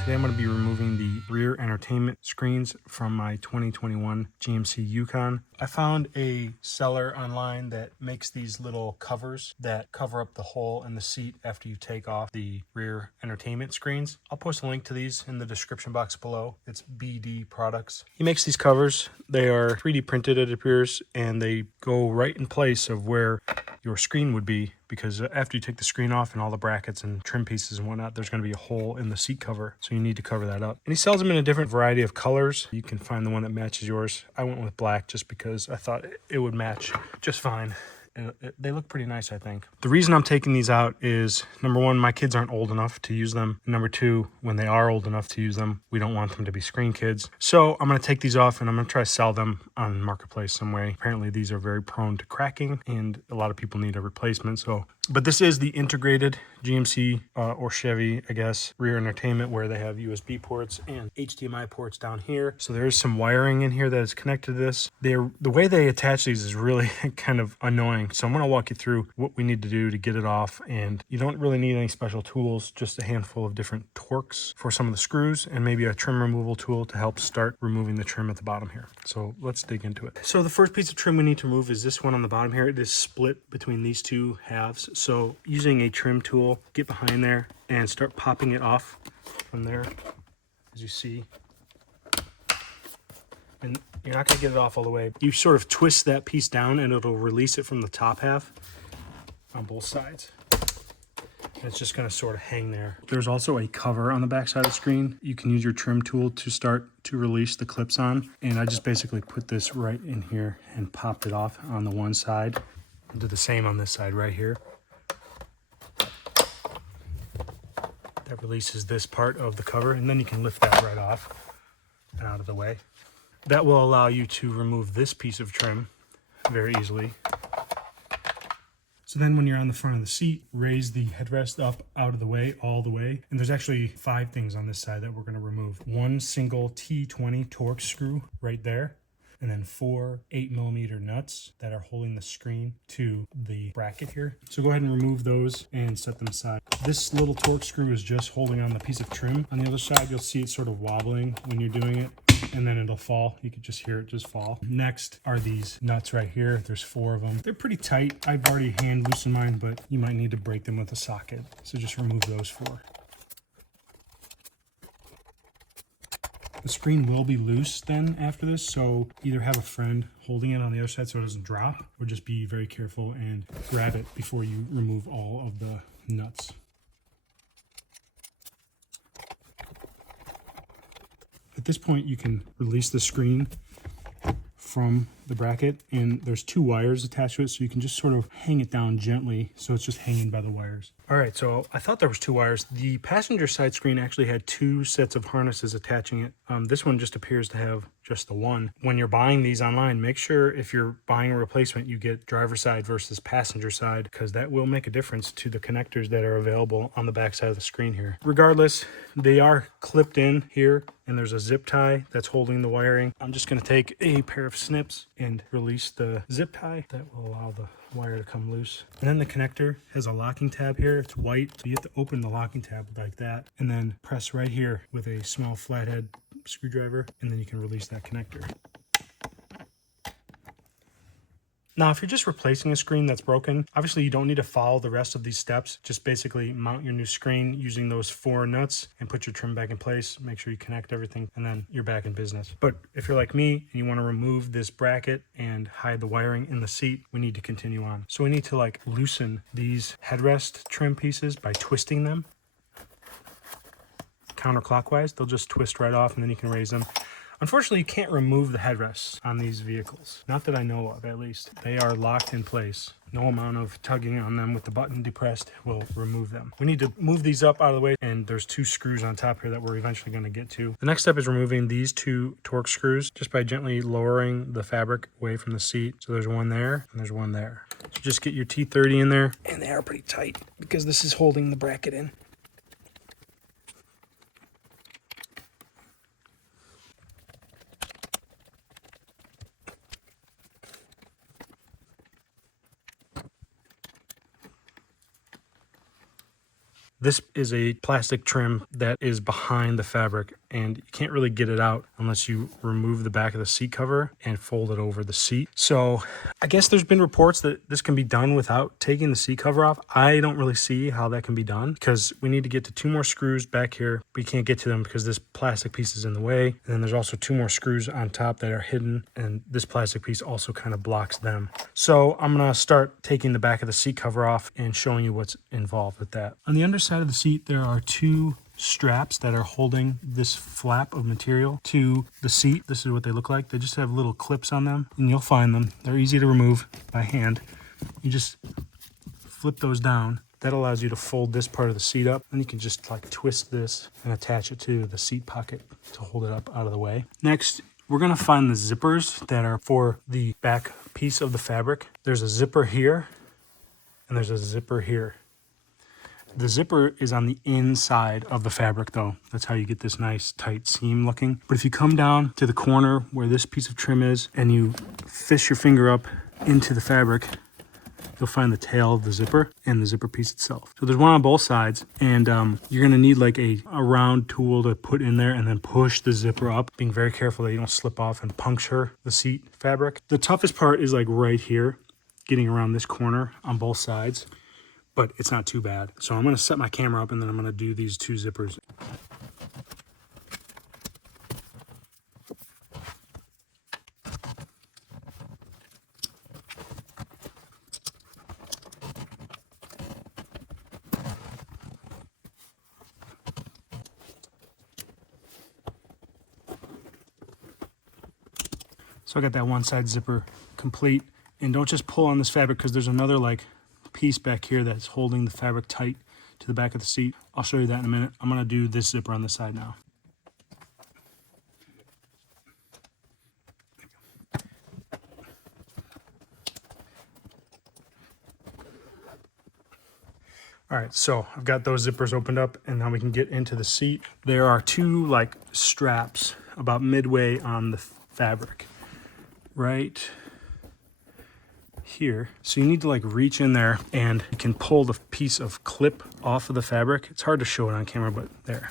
Today I'm going to be removing the rear entertainment screens from my 2021 GMC Yukon. I found a seller online that makes these little covers that cover up the hole in the seat after you take off the rear entertainment screens. I'll post a link to these in the description box below. It's BD Products. He makes these covers. They are 3D printed, it appears, and they go right in place of where your screen would be, because after you take the screen off and all the brackets and trim pieces and whatnot, there's going to be a hole in the seat cover, so you need to cover that up. And he sells them in a different variety of colors. You can find the one that matches yours. I went with black just because I thought it would match just fine. They look pretty nice, I think. The reason I'm taking these out is, number one, my kids aren't old enough to use them. And number two, when they are old enough to use them, we don't want them to be screen kids. So I'm going to take these off and I'm going to try to sell them on Marketplace some way. Apparently these are very prone to cracking and a lot of people need a replacement. But this is the integrated GMC or Chevy, I guess, rear entertainment, where they have USB ports and HDMI ports down here. So there is some wiring in here that is connected to this. The way they attach these is really kind of annoying. So I'm going to walk you through what we need to do to get it off. And you don't really need any special tools, just a handful of different Torx for some of the screws and maybe a trim removal tool to help start removing the trim at the bottom here. So let's dig into it. So the first piece of trim we need to remove is this one on the bottom here. It is split between these two halves. So using a trim tool, get behind there and start popping it off from there, as you see. And you're not going to get it off all the way. You sort of twist that piece down and it'll release it from the top half on both sides. And it's just going to sort of hang there. There's also a cover on the back side of the screen. You can use your trim tool to start to release the clips on. And I just basically put this right in here and popped it off on the one side. And do the same on this side right here. That releases this part of the cover, and then you can lift that right off and out of the way. That will allow you to remove this piece of trim very easily. So then when you're on the front of the seat, raise the headrest up out of the way, all the way. And there's actually 5 things on this side that we're going to remove. One single T20 Torx screw right there. And then 4 8mm nuts that are holding the screen to the bracket here. So go ahead and remove those and set them aside. This little Torx screw is just holding on the piece of trim. On the other side, you'll see it sort of wobbling when you're doing it, and then it'll fall. You can just hear it just fall. Next are these nuts right here. There's 4 of them. They're pretty tight. I've already hand loosened mine, but you might need to break them with a socket. So just remove those 4. The screen will be loose then after this, so either have a friend holding it on the other side so it doesn't drop, or just be very careful and grab it before you remove all of the nuts. At this point, you can release the screen from the bracket, and there's 2 wires attached to it, so you can just sort of hang it down gently so it's just hanging by the wires. All right, so I thought there was 2 wires. The passenger side screen actually had 2 sets of harnesses attaching it. This one just appears to have just the one. When you're buying these online, make sure if you're buying a replacement, you get driver side versus passenger side, because that will make a difference to the connectors that are available on the back side of the screen here. Regardless, they are clipped in here, and there's a zip tie that's holding the wiring. I'm just going to take a pair of snips and release the zip tie. That will allow the wire to come loose. And then the connector has a locking tab here. It's white, so you have to open the locking tab like that, and then press right here with a small flathead screwdriver, and then you can release that connector. Now, if you're just replacing a screen that's broken, obviously you don't need to follow the rest of these steps. Just basically mount your new screen using those 4 nuts and put your trim back in place. Make sure you connect everything, and then you're back in business. But if you're like me and you want to remove this bracket and hide the wiring in the seat, we need to continue on. So we need to loosen these headrest trim pieces by twisting them counterclockwise. They'll just twist right off, and then you can raise them. Unfortunately, you can't remove the headrests on these vehicles. Not that I know of, at least. They are locked in place. No amount of tugging on them with the button depressed will remove them. We need to move these up out of the way, and there's 2 screws on top here that we're eventually going to get to. The next step is removing these 2 Torx screws just by gently lowering the fabric away from the seat. So there's one there, and there's one there. So just get your T30 in there, and they are pretty tight because this is holding the bracket in. This is a plastic trim that is behind the fabric, and you can't really get it out unless you remove the back of the seat cover and fold it over the seat. So I guess there's been reports that this can be done without taking the seat cover off. I don't really see how that can be done because we need to get to 2 more screws back here. We can't get to them because this plastic piece is in the way. And then there's also 2 more screws on top that are hidden, and this plastic piece also kind of blocks them. So I'm gonna start taking the back of the seat cover off and showing you what's involved with that. On the underside of the seat, there are 2 straps that are holding this flap of material to the seat. This is what they look like. They just have little clips on them, and you'll find them. They're easy to remove by hand. You just flip those down. That allows you to fold this part of the seat up, and you can just like twist this and attach it to the seat pocket to hold it up out of the way. Next, we're gonna find the zippers that are for the back piece of the fabric. There's a zipper here, and there's a zipper here. The zipper is on the inside of the fabric though. That's how you get this nice tight seam looking. But if you come down to the corner where this piece of trim is and you fish your finger up into the fabric, you'll find the tail of the zipper and the zipper piece itself. So there's one on both sides, and you're gonna need like a round tool to put in there and then push the zipper up, being very careful that you don't slip off and puncture the seat fabric. The toughest part is like right here, getting around this corner on both sides. But it's not too bad. So I'm gonna set my camera up and then I'm gonna do these 2 zippers. So I got that one side zipper complete, and don't just pull on this fabric because there's another like piece back here that's holding the fabric tight to the back of the seat. I'll show you that in a minute. I'm gonna do this zipper on this side now. All right, so I've got those zippers opened up, and now we can get into the seat. There are 2 like straps about midway on the fabric, right here. So you need to like reach in there, and you can pull the piece of clip off of the fabric. It's hard to show it on camera, but there.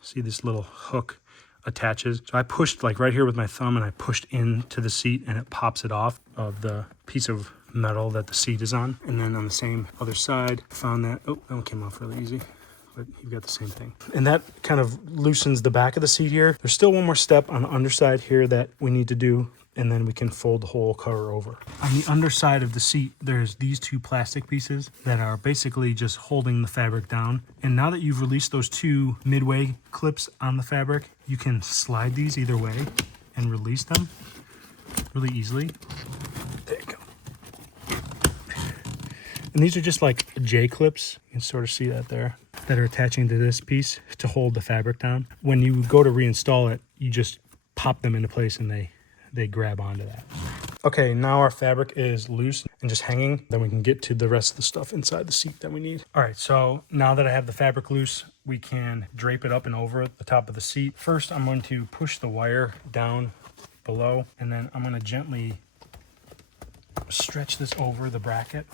See this little hook attaches. So I pushed like right here with my thumb, and I pushed into the seat, and it pops it off of the piece of metal that the seat is on. And then on the same other side, I found that, oh, that one came off really easy, but you've got the same thing. And that kind of loosens the back of the seat here. There's still one more step on the underside here that we need to do, and then we can fold the whole cover over. On the underside of the seat, there's these 2 plastic pieces that are basically just holding the fabric down. And now that you've released those 2 midway clips on the fabric, you can slide these either way and release them really easily. There you go. And these are just like J-clips. You can sort of see that there, that are attaching to this piece to hold the fabric down. When you go to reinstall it, you just pop them into place and they grab onto that. Okay, now our fabric is loose and just hanging. Then we can get to the rest of the stuff inside the seat that we need. All right, so now that I have the fabric loose, we can drape it up and over the top of the seat. First, I'm going to push the wire down below, and then I'm gonna gently stretch this over the bracket.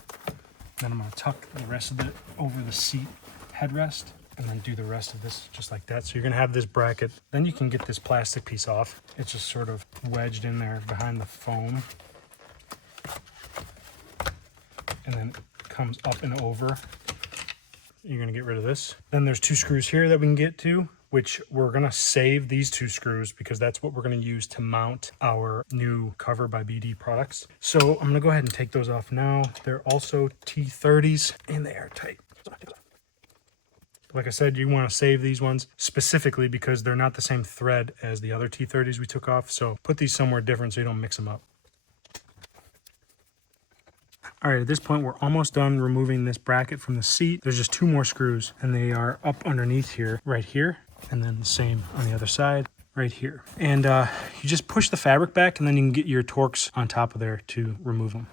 Then I'm gonna tuck the rest of it over the seat headrest, and then do the rest of this just like that. So you're gonna have this bracket. Then you can get this plastic piece off. It's just sort of wedged in there behind the foam. And then it comes up and over. You're gonna get rid of this. Then there's 2 screws here that we can get to, which we're gonna save these 2 screws because that's what we're gonna use to mount our new cover by BD products. So I'm gonna go ahead and take those off now. They're also T30s and they are tight. Like I said, you want to save these ones specifically because they're not the same thread as the other T30s we took off. So put these somewhere different so you don't mix them up. All right, at this point, we're almost done removing this bracket from the seat. There's just 2 more screws, and they are up underneath here, right here, and then the same on the other side, right here. And you just push the fabric back, and then you can get your Torx on top of there to remove them.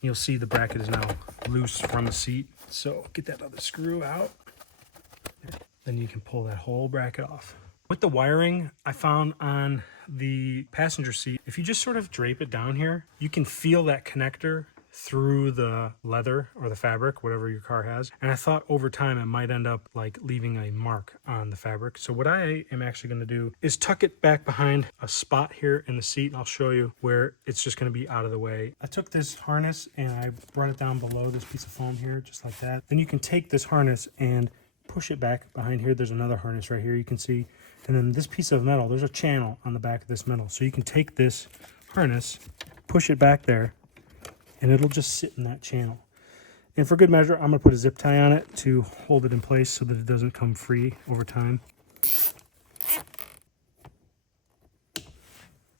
You'll see the bracket is now loose from the seat. So get that other screw out. Then you can pull that whole bracket off. With the wiring, I found on the passenger seat, if you just sort of drape it down here, you can feel that connector through the leather or the fabric, whatever your car has. And I thought over time it might end up like leaving a mark on the fabric. So what I am actually going to do is tuck it back behind a spot here in the seat. I'll show you where it's just going to be out of the way. I took this harness and I brought it down below this piece of foam here, just like that. Then you can take this harness and push it back behind here. There's another harness right here, you can see. And then this piece of metal, there's a channel on the back of this metal. So you can take this harness, push it back there, and it'll just sit in that channel. And for good measure, I'm gonna put a zip tie on it to hold it in place so that it doesn't come free over time.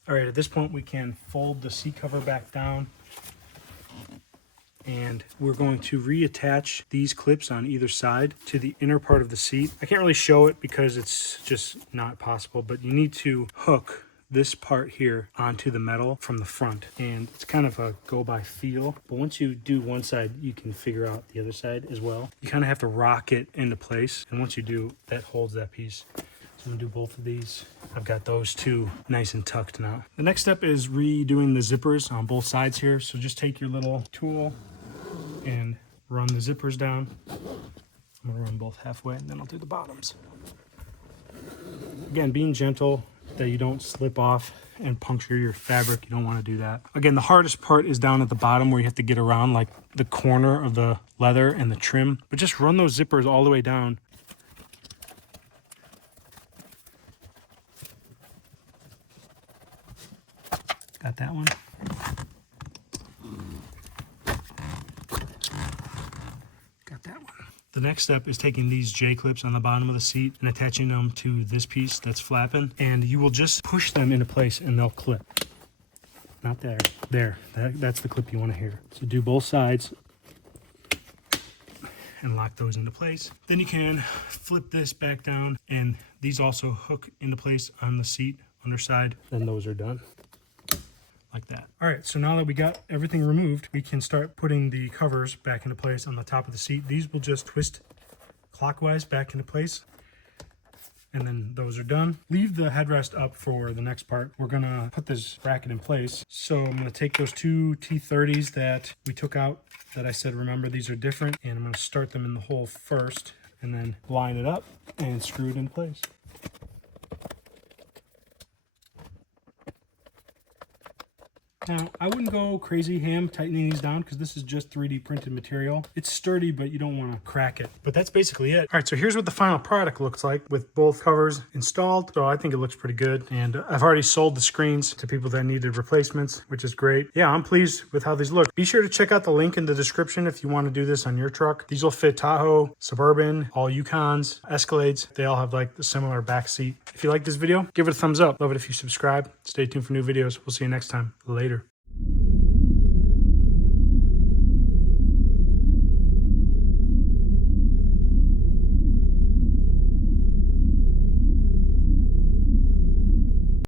All right, at this point we can fold the seat cover back down, and we're going to reattach these clips on either side to the inner part of the seat. I can't really show it because it's just not possible, but you need to hook this part here onto the metal from the front, and it's kind of a go by feel, but once you do one side you can figure out the other side as well. You kind of have to rock it into place, and once you do, that holds that piece. So I'm gonna do both of these. I've got those two nice and tucked now. The next step is redoing the zippers on both sides here. So just take your little tool and run the zippers down. I'm gonna run both halfway and then I'll do the bottoms. Again, being gentle, that you don't slip off and puncture your fabric. You don't want to do that. Again, the hardest part is down at the bottom where you have to get around like the corner of the leather and the trim, but just run those zippers all the way down. Got that one. Got that one. The next step is taking these J-clips on the bottom of the seat and attaching them to this piece that's flapping, and you will just push them into place and they'll clip. Not there. There. That's the clip you want to hear. So do both sides and lock those into place. Then you can flip this back down, and these also hook into place on the seat underside. Then those are done. Like that. All right, so now that we got everything removed, we can start putting the covers back into place on the top of the seat. These will just twist clockwise back into place, and then those are done. Leave the headrest up for the next part. We're gonna put this bracket in place. So I'm gonna take those two T30s that we took out that I said, remember, these are different, and I'm gonna start them in the hole first and then line it up and screw it in place. Now, I wouldn't go crazy ham tightening these down because this is just 3D printed material. It's sturdy, but you don't want to crack it. But that's basically it. All right, so here's what the final product looks like with both covers installed. So I think it looks pretty good. And I've already sold the screens to people that needed replacements, which is great. Yeah, I'm pleased with how these look. Be sure to check out the link in the description if you want to do this on your truck. These will fit Tahoe, Suburban, all Yukons, Escalades. They all have like the similar back seat. If you like this video, give it a thumbs up. Love it if you subscribe. Stay tuned for new videos. We'll see you next time. Later.